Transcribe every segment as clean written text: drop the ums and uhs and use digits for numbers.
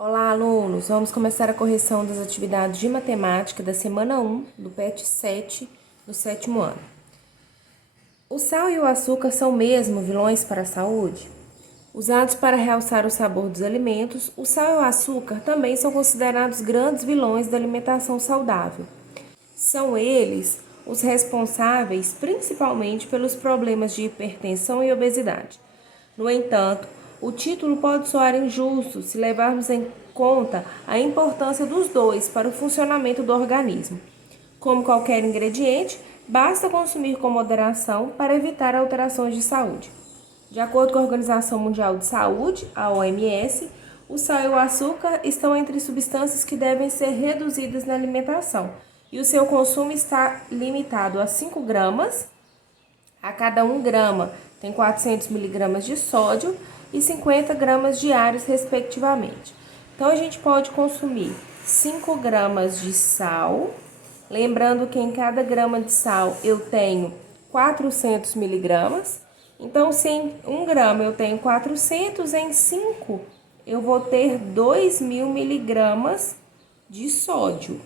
Olá, alunos! Vamos começar a correção das atividades de matemática da semana 1 do PET 7 do 7º ano. O sal e o açúcar são mesmo vilões para a saúde? Usados para realçar o sabor dos alimentos, o sal e o açúcar também são considerados grandes vilões da alimentação saudável. São eles os responsáveis principalmente pelos problemas de hipertensão e obesidade. No entanto, o título pode soar injusto se levarmos em conta a importância dos dois para o funcionamento do organismo. Como qualquer ingrediente, basta consumir com moderação para evitar alterações de saúde. De acordo com a Organização Mundial de Saúde, a OMS, o sal e o açúcar estão entre substâncias que devem ser reduzidas na alimentação, e o seu consumo está limitado a 5 gramas. A cada 1 grama tem 400 miligramas de sódio e 50 gramas diários, respectivamente. Então, a gente pode consumir 5 gramas de sal, lembrando que em cada grama de sal eu tenho 400 miligramas. Então, se em 1 grama eu tenho 400, em 5 eu vou ter 2.000 miligramas de sódio.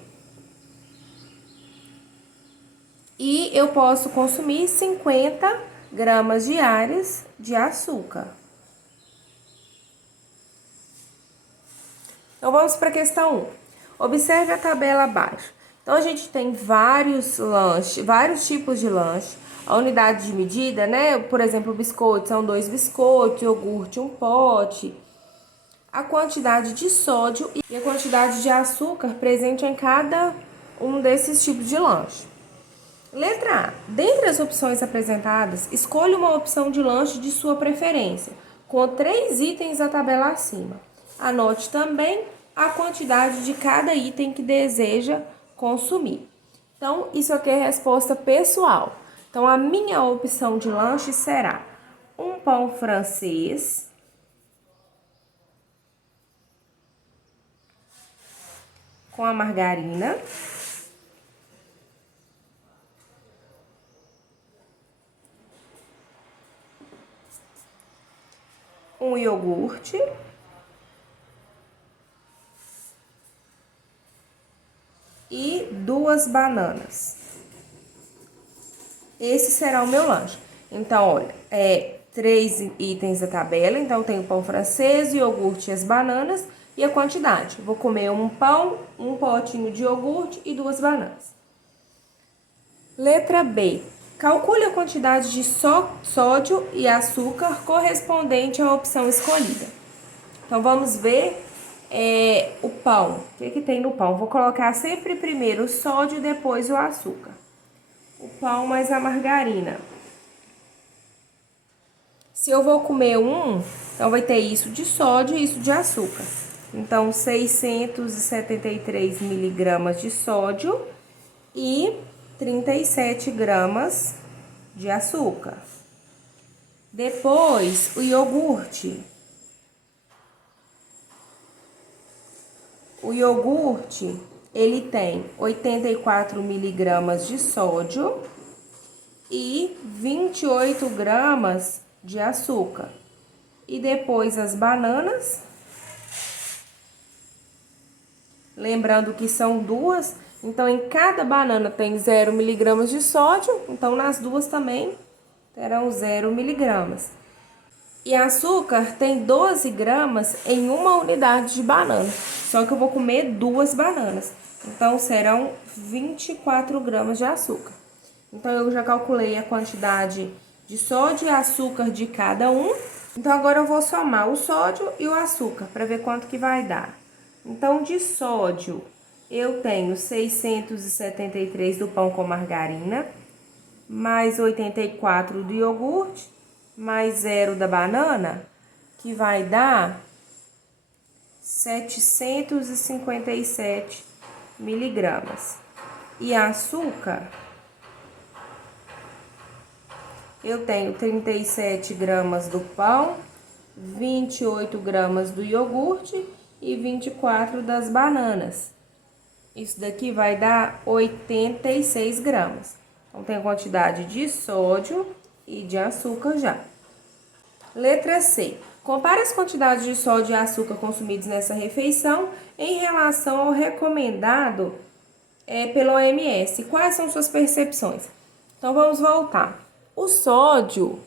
E eu posso consumir 50 gramas diárias de açúcar. Então, vamos para a questão 1. Observe a tabela abaixo. Então, a gente tem vários lanches, vários tipos de lanche. A unidade de medida, né? Por exemplo, o biscoito são 2 biscoitos, iogurte 1 pote. A quantidade de sódio e a quantidade de açúcar presente em cada um desses tipos de lanche. Letra A. Dentre as opções apresentadas, escolha uma opção de lanche de sua preferência, com 3 itens da tabela acima. Anote também a quantidade de cada item que deseja consumir. Então, isso aqui é resposta pessoal. Então, a minha opção de lanche será um pão francês, com a margarina, um iogurte e 2 bananas. Esse será o meu lanche. Então, olha, 3 itens da tabela. Então, tem o pão francês, o iogurte e as bananas. E a quantidade. Vou comer um pão, um potinho de iogurte e 2 bananas. Letra B. Calcule a quantidade de sódio e açúcar correspondente à opção escolhida. Então, vamos ver o pão. O que tem no pão? Vou colocar sempre primeiro o sódio e depois o açúcar. O pão mais a margarina. Se eu vou comer então vai ter isso de sódio e isso de açúcar. Então, 673 miligramas de sódio e 37 gramas de açúcar. Depois, o iogurte. O iogurte, ele tem 84 miligramas de sódio e 28 gramas de açúcar. E depois as bananas. Lembrando que são 2, então em cada banana tem 0 miligramas de sódio, então nas duas também terão 0 miligramas. E açúcar tem 12 gramas em uma unidade de banana, só que eu vou comer 2 bananas, então serão 24 gramas de açúcar. Então, eu já calculei a quantidade de sódio e açúcar de cada um. Então, agora eu vou somar o sódio e o açúcar para ver quanto que vai dar. Então, de sódio, eu tenho 673 do pão com margarina, mais 84 do iogurte, mais 0 da banana, que vai dar 757 miligramas. E açúcar, eu tenho 37 gramas do pão, 28 gramas do iogurte e 24 das bananas. Isso daqui vai dar 86 gramas. Então, tem a quantidade de sódio e de açúcar já. Letra C. Compare as quantidades de sódio e açúcar consumidos nessa refeição em relação ao recomendado pela OMS. Quais são suas percepções? Então, vamos voltar. O sódio,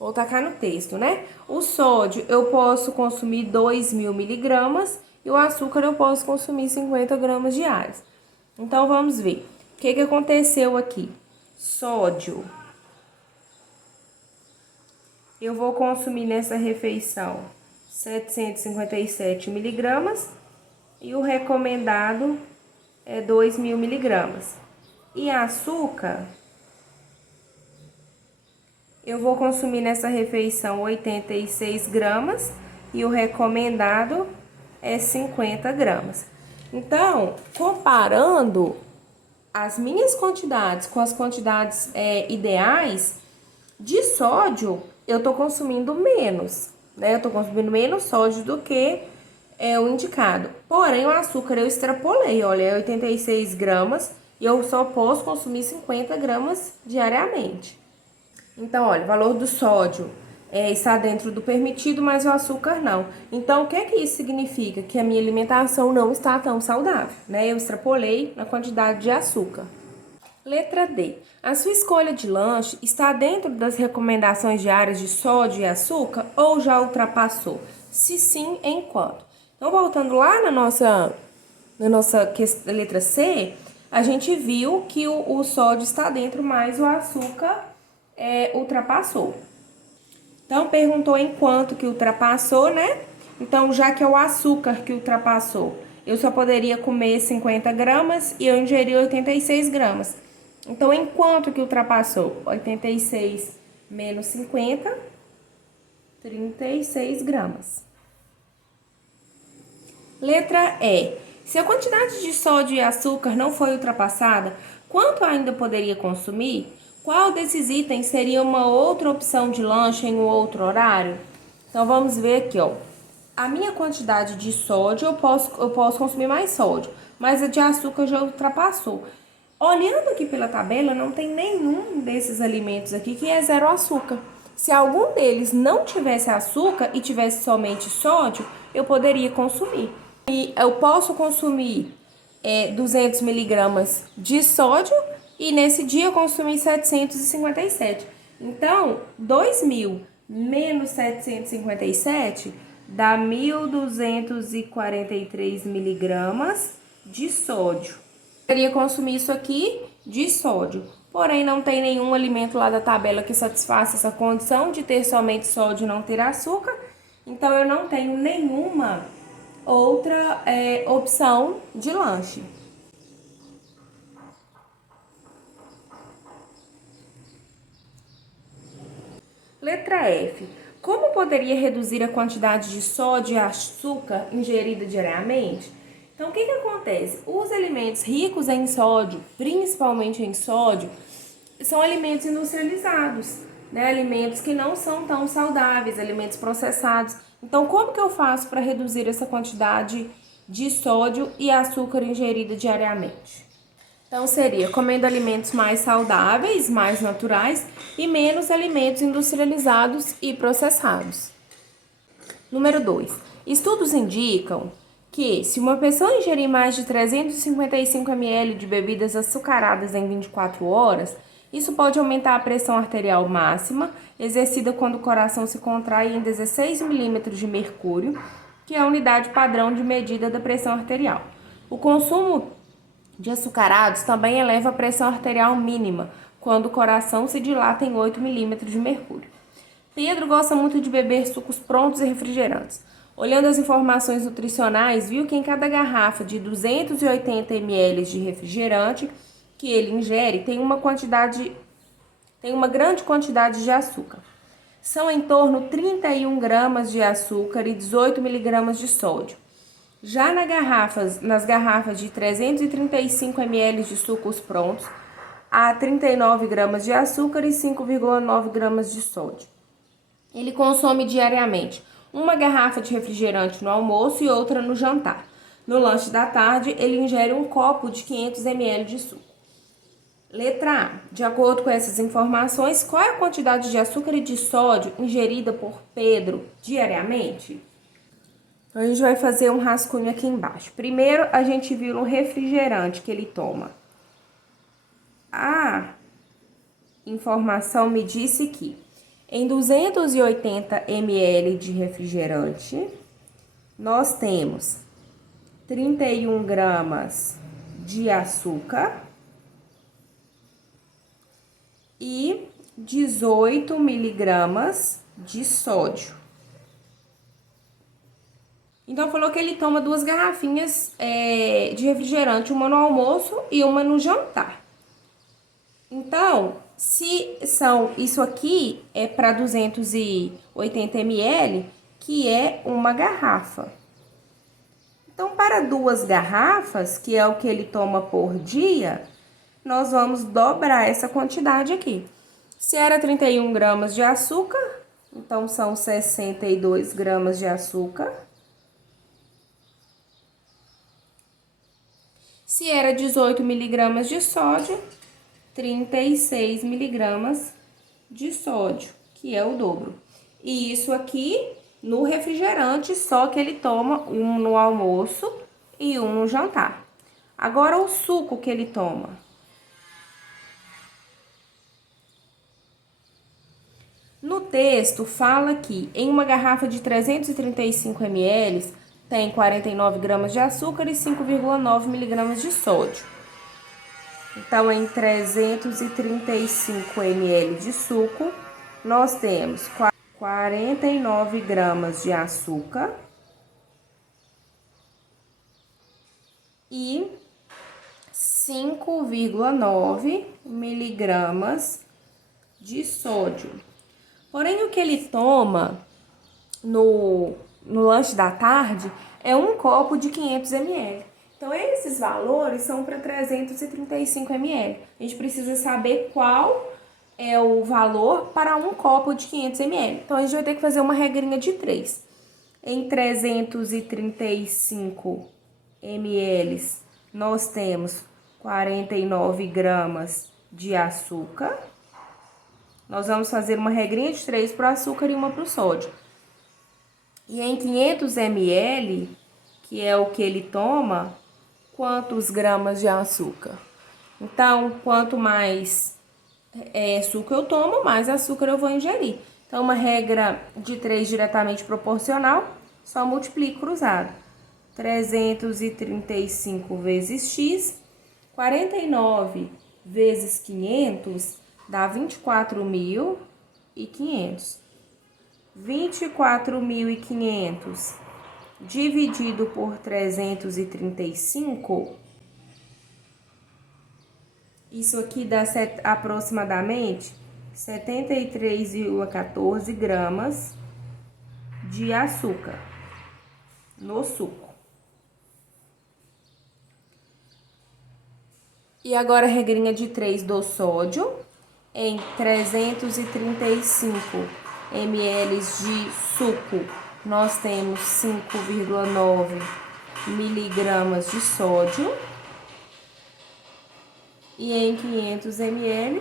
vou tacar no texto, né? O sódio eu posso consumir 2.000 miligramas e o açúcar eu posso consumir 50 gramas diários. Então, vamos ver. O que aconteceu aqui? Sódio. Eu vou consumir nessa refeição 757 miligramas e o recomendado é 2.000 miligramas. E açúcar, eu vou consumir nessa refeição 86 gramas e o recomendado é 50 gramas. Então, comparando as minhas quantidades com as quantidades ideais de sódio, eu tô consumindo menos, né? Eu tô consumindo menos sódio do que o indicado. Porém, o açúcar eu extrapolei, olha, é 86 gramas e eu só posso consumir 50 gramas diariamente. Então, olha, o valor do sódio está dentro do permitido, mas o açúcar não. Então, o que é que isso significa? Que a minha alimentação não está tão saudável, né? Eu extrapolei na quantidade de açúcar. Letra D. A sua escolha de lanche está dentro das recomendações diárias de sódio e açúcar ou já ultrapassou? Se sim, em quanto? Então, voltando lá na nossa letra C, a gente viu que o sódio está dentro, mas o açúcar ultrapassou. Então, perguntou em quanto que ultrapassou, né? Então, já que é o açúcar que ultrapassou, eu só poderia comer 50 gramas e eu ingeri 86 gramas. Então, em quanto que ultrapassou? 86 menos 50, 36 gramas. Letra E. Se a quantidade de sódio e açúcar não foi ultrapassada, quanto ainda poderia consumir? Qual desses itens seria uma outra opção de lanche em um outro horário? Então, vamos ver aqui, ó. A minha quantidade de sódio, eu posso consumir mais sódio, mas a de açúcar já ultrapassou. Olhando aqui pela tabela, não tem nenhum desses alimentos aqui que é zero açúcar. Se algum deles não tivesse açúcar e tivesse somente sódio, eu poderia consumir. E eu posso consumir 200 miligramas de sódio e nesse dia eu consumi 757. Então, 2.000 menos 757 dá 1.243 miligramas de sódio. Eu poderia consumir isso aqui de sódio, porém não tem nenhum alimento lá da tabela que satisfaça essa condição de ter somente sódio e não ter açúcar. Então, eu não tenho nenhuma outra opção de lanche. Letra F. Como poderia reduzir a quantidade de sódio e açúcar ingerida diariamente? Então, o que acontece? Os alimentos ricos em sódio, principalmente em sódio, são alimentos industrializados, né? Alimentos que não são tão saudáveis, alimentos processados. Então, como que eu faço para reduzir essa quantidade de sódio e açúcar ingerida diariamente? Então, seria comendo alimentos mais saudáveis, mais naturais e menos alimentos industrializados e processados. Número 2. Estudos indicam que se uma pessoa ingerir mais de 355 ml de bebidas açucaradas em 24 horas, isso pode aumentar a pressão arterial máxima, exercida quando o coração se contrai em 16 milímetros de mercúrio, que é a unidade padrão de medida da pressão arterial. O consumo de açucarados também eleva a pressão arterial mínima, quando o coração se dilata em 8 milímetros de mercúrio. Pedro gosta muito de beber sucos prontos e refrigerantes. Olhando as informações nutricionais, viu que em cada garrafa de 280 ml de refrigerante que ele ingere tem uma grande quantidade de açúcar. São em torno de 31 gramas de açúcar e 18 miligramas de sódio. Já nas garrafas de 335 ml de sucos prontos, há 39 gramas de açúcar e 5,9 gramas de sódio. Ele consome diariamente uma garrafa de refrigerante no almoço e outra no jantar. No lanche da tarde, ele ingere um copo de 500 ml de suco. Letra A. De acordo com essas informações, qual é a quantidade de açúcar e de sódio ingerida por Pedro diariamente? Então, a gente vai fazer um rascunho aqui embaixo. Primeiro, a gente viu um refrigerante que ele toma. A informação me disse que em 280 ml de refrigerante, nós temos 31 gramas de açúcar e 18 miligramas de sódio. Então, falou que ele toma 2 garrafinhas de refrigerante, uma no almoço e uma no jantar. Então, se são isso aqui é para 280 ml, que é uma garrafa. Então, para 2 garrafas, que é o que ele toma por dia, nós vamos dobrar essa quantidade aqui. Se era 31 gramas de açúcar, então são 62 gramas de açúcar. Se era 18 miligramas de sódio, 36 miligramas de sódio, que é o dobro. E isso aqui no refrigerante, só que ele toma um no almoço e um no jantar. Agora, o suco que ele toma. No texto, fala que em uma garrafa de 335 ml tem 49 gramas de açúcar e 5,9 miligramas de sódio. Então, em 335 ml de suco, nós temos 49 gramas de açúcar e 5,9 miligramas de sódio. Porém, o que ele toma no lanche da tarde é um copo de 500 ml. Então, esses valores são para 335 ml. A gente precisa saber qual é o valor para um copo de 500 ml. Então, a gente vai ter que fazer uma regrinha de 3. Em 335 ml, nós temos 49 gramas de açúcar. Nós vamos fazer uma regrinha de 3 para o açúcar e uma para o sódio. E em 500 ml, que é o que ele toma, quantos gramas de açúcar? Então, quanto mais suco eu tomo, mais açúcar eu vou ingerir. Então, uma regra de 3 diretamente proporcional, só multiplico cruzado. 335 vezes x, 49 vezes 500 dá 24.500. 24.500 dividido por 335, isso aqui dá aproximadamente 73,14 gramas de açúcar no suco. E agora a regrinha de 3 do sódio. Em 335 ml de suco, nós temos 5,9 miligramas de sódio. E em 500 ml,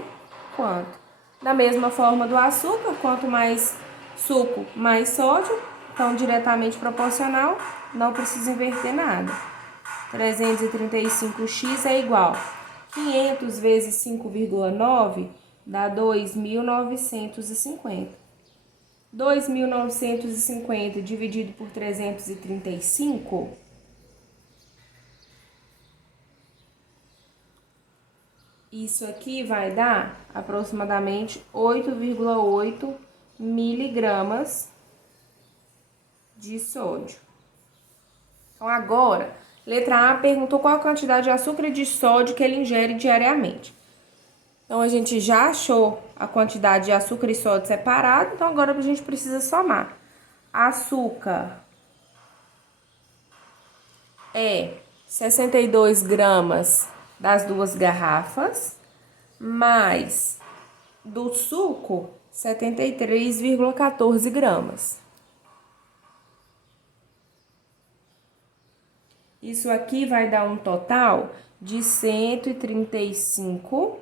quanto? Da mesma forma do açúcar, quanto mais suco, mais sódio. Então, diretamente proporcional, não precisa inverter nada. 335x é igual 500 vezes 5,9 dá 2.950. 2.950 dividido por 335, isso aqui vai dar aproximadamente 8,8 miligramas de sódio. Então, agora, letra A perguntou qual a quantidade de açúcar e de sódio que ele ingere diariamente. Então, a gente já achou a quantidade de açúcar e sódio separado, então agora a gente precisa somar. Açúcar é 62 gramas das 2 garrafas, mais do suco, 73,14 gramas. Isso aqui vai dar um total de 135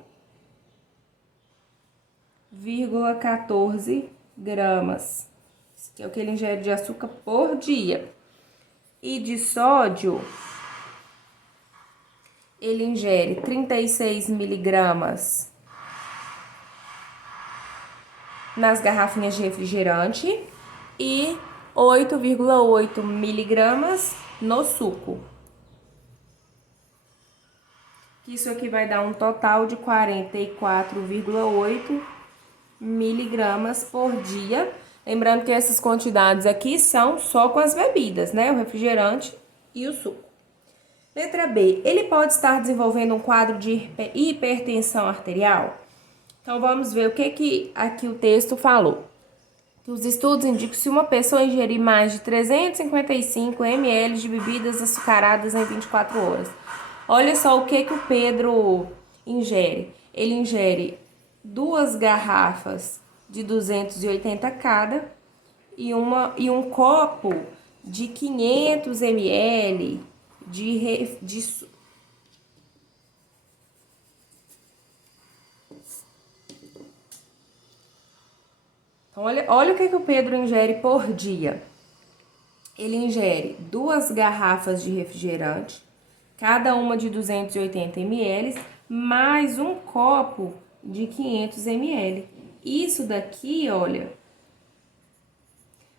4,14 gramas, que é o que ele ingere de açúcar por dia. E de sódio, ele ingere 36 miligramas nas garrafinhas de refrigerante e 8,8 miligramas no suco. Isso aqui vai dar um total de 44,8 miligramas por dia. Lembrando que essas quantidades aqui são só com as bebidas, né? O refrigerante e o suco. Letra B. Ele pode estar desenvolvendo um quadro de hipertensão arterial? Então, vamos ver o que aqui o texto falou. Os estudos indicam que se uma pessoa ingerir mais de 355 ml de bebidas açucaradas em 24 horas. Olha só o que o Pedro ingere. Ele ingere 2 garrafas de 280 cada e um copo de 500 ml de Então, olha o que o Pedro ingere por dia. Ele ingere 2 garrafas de refrigerante, cada uma de 280 ml, mais um copo de 500 ml. Isso daqui, olha,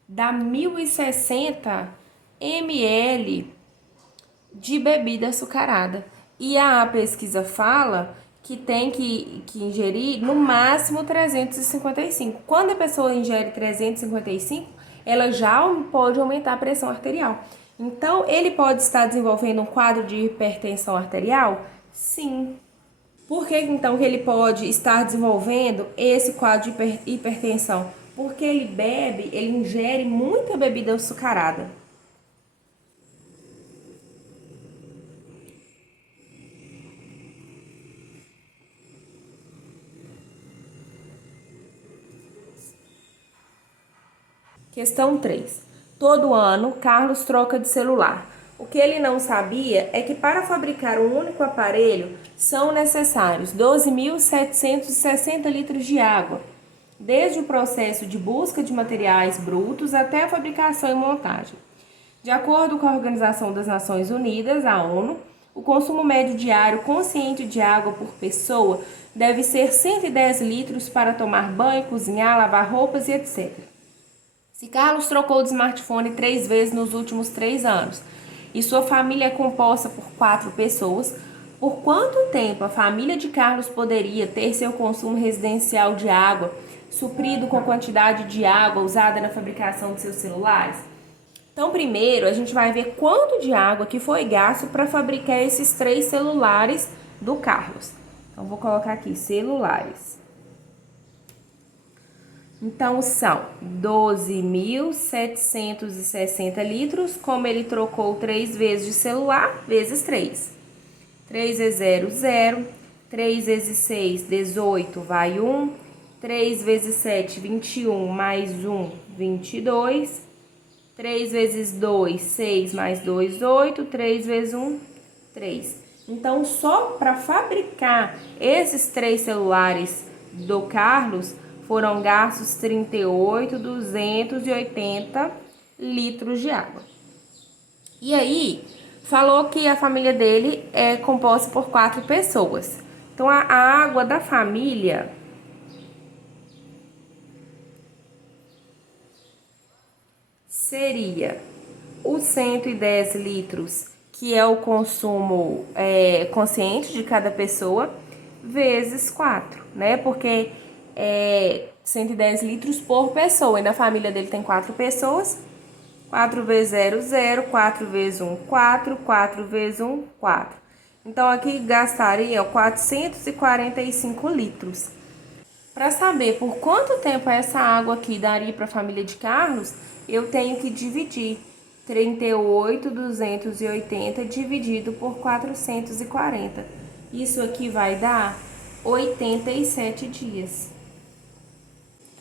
dá 1.060 ml de bebida açucarada. E a pesquisa fala que tem que ingerir no máximo 355. Quando a pessoa ingere 355, ela já pode aumentar a pressão arterial. Então, ele pode estar desenvolvendo um quadro de hipertensão arterial? Sim. Por que então que ele pode estar desenvolvendo esse quadro de hipertensão? Porque ele ingere muita bebida açucarada. Questão 3. Todo ano, Carlos troca de celular. O que ele não sabia é que para fabricar um único aparelho são necessários 12.760 litros de água, desde o processo de busca de materiais brutos até a fabricação e montagem. De acordo com a Organização das Nações Unidas, a ONU, o consumo médio diário consciente de água por pessoa deve ser 110 litros para tomar banho, cozinhar, lavar roupas e etc. Se Carlos trocou de smartphone 3 vezes nos últimos 3 anos e sua família é composta por 4 pessoas, por quanto tempo a família de Carlos poderia ter seu consumo residencial de água suprido com a quantidade de água usada na fabricação de seus celulares? Então, primeiro, a gente vai ver quanto de água que foi gasto para fabricar esses 3 celulares do Carlos. Então, vou colocar aqui, celulares. Então, são 12.760 litros, como ele trocou 3 vezes de celular, vezes 3. 3 vezes 0, 0. 3 vezes 6, 18, vai 1. 3 vezes 7, 21, mais 1, 22. 3 vezes 2, 6, mais 2, 8. 3 vezes 1, 3. Então, só para fabricar esses 3 celulares do Carlos, foram gastos 38.280 litros de água. E aí, falou que a família dele é composta por 4 pessoas. Então, a água da família seria os 110 litros, que é o consumo consciente de cada pessoa, vezes 4, né? Porque 110 litros por pessoa. E na família dele tem 4 pessoas. 4 vezes 0, 0. 4 vezes 1, 4. 4 vezes 1, 4. Então, aqui gastaria 445 litros. Para saber por quanto tempo essa água aqui daria para a família de Carlos, eu tenho que dividir 38.280 dividido por 440. Isso aqui vai dar 87 dias.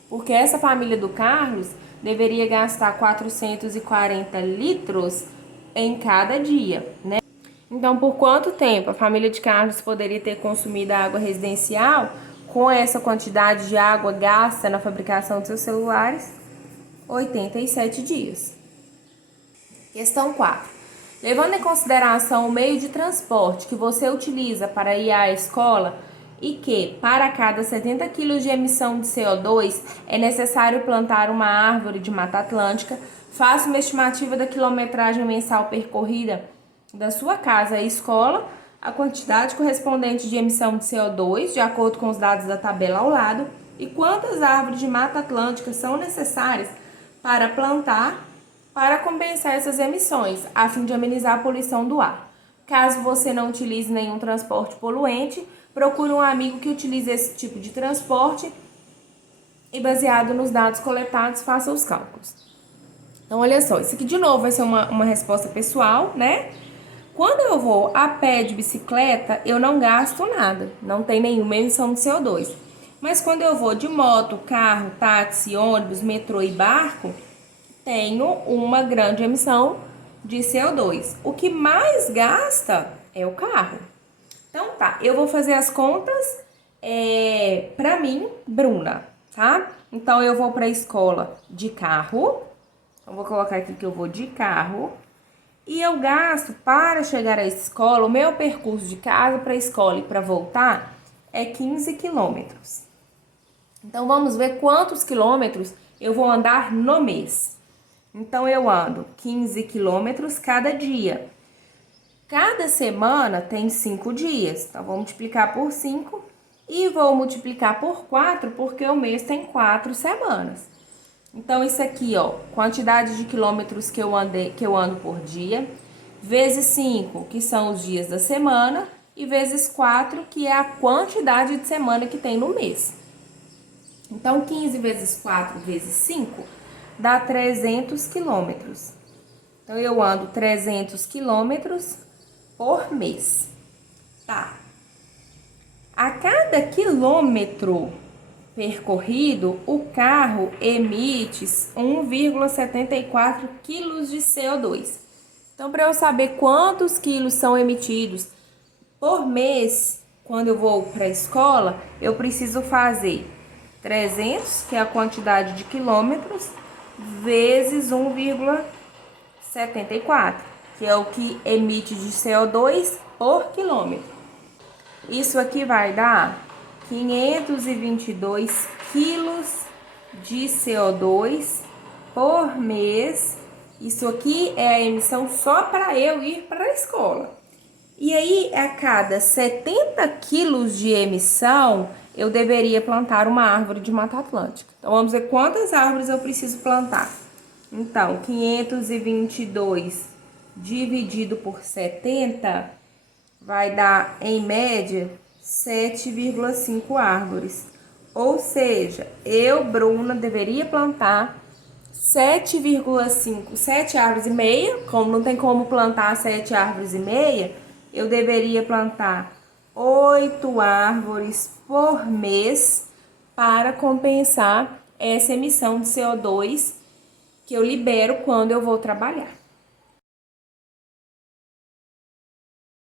Porque essa família do Carlos deveria gastar 440 litros em cada dia, né? Então, por quanto tempo a família de Carlos poderia ter consumido a água residencial com essa quantidade de água gasta na fabricação dos seus celulares? 87 dias. Questão 4. Levando em consideração o meio de transporte que você utiliza para ir à escola e que, para cada 70 kg de emissão de CO2, é necessário plantar uma árvore de Mata Atlântica, faça uma estimativa da quilometragem mensal percorrida da sua casa à escola, a quantidade correspondente de emissão de CO2, de acordo com os dados da tabela ao lado, e quantas árvores de Mata Atlântica são necessárias para plantar para compensar essas emissões, a fim de amenizar a poluição do ar. Caso você não utilize nenhum transporte poluente, procure um amigo que utilize esse tipo de transporte e, baseado nos dados coletados, faça os cálculos. Então, olha só, isso aqui de novo vai ser uma resposta pessoal, né? Quando eu vou a pé de bicicleta, eu não gasto nada, não tem nenhuma emissão de CO2. Mas quando eu vou de moto, carro, táxi, ônibus, metrô e barco, tenho uma grande emissão de CO2. O que mais gasta é o carro. Então tá, eu vou fazer as contas pra mim, Bruna, tá? Então eu vou pra escola de carro, eu vou colocar aqui que eu vou de carro, e eu gasto para chegar à escola, o meu percurso de casa para a escola e para voltar é 15 quilômetros. Então vamos ver quantos quilômetros eu vou andar no mês. Então, eu ando 15 quilômetros cada dia. Cada semana tem 5 dias. Então, vou multiplicar por 5 e vou multiplicar por 4, porque o mês tem 4 semanas. Então, isso aqui, ó, quantidade de quilômetros que eu ando por dia, vezes 5, que são os dias da semana, e vezes 4, que é a quantidade de semana que tem no mês. Então, 15 vezes 4 vezes 5... dá 300 quilômetros. Então, eu ando 300 quilômetros por mês. Tá. A cada quilômetro percorrido, o carro emite 1,74 quilos de CO2. Então, para eu saber quantos quilos são emitidos por mês, quando eu vou para a escola, eu preciso fazer 300, que é a quantidade de quilômetros, vezes 1,74, que é o que emite de CO2 por quilômetro. Isso aqui vai dar 522 quilos de CO2 por mês. Isso aqui é a emissão só para eu ir para a escola. E aí, a cada 70 quilos de emissão, eu deveria plantar uma árvore de Mata Atlântica. Então, vamos ver quantas árvores eu preciso plantar. Então, 522 dividido por 70 vai dar, em média, 7,5 árvores. Ou seja, eu, Bruna, deveria plantar 7 árvores e meia. Como não tem como plantar 7 árvores e meia, eu deveria plantar 8 árvores por mês para compensar essa emissão de CO2 que eu libero quando eu vou trabalhar.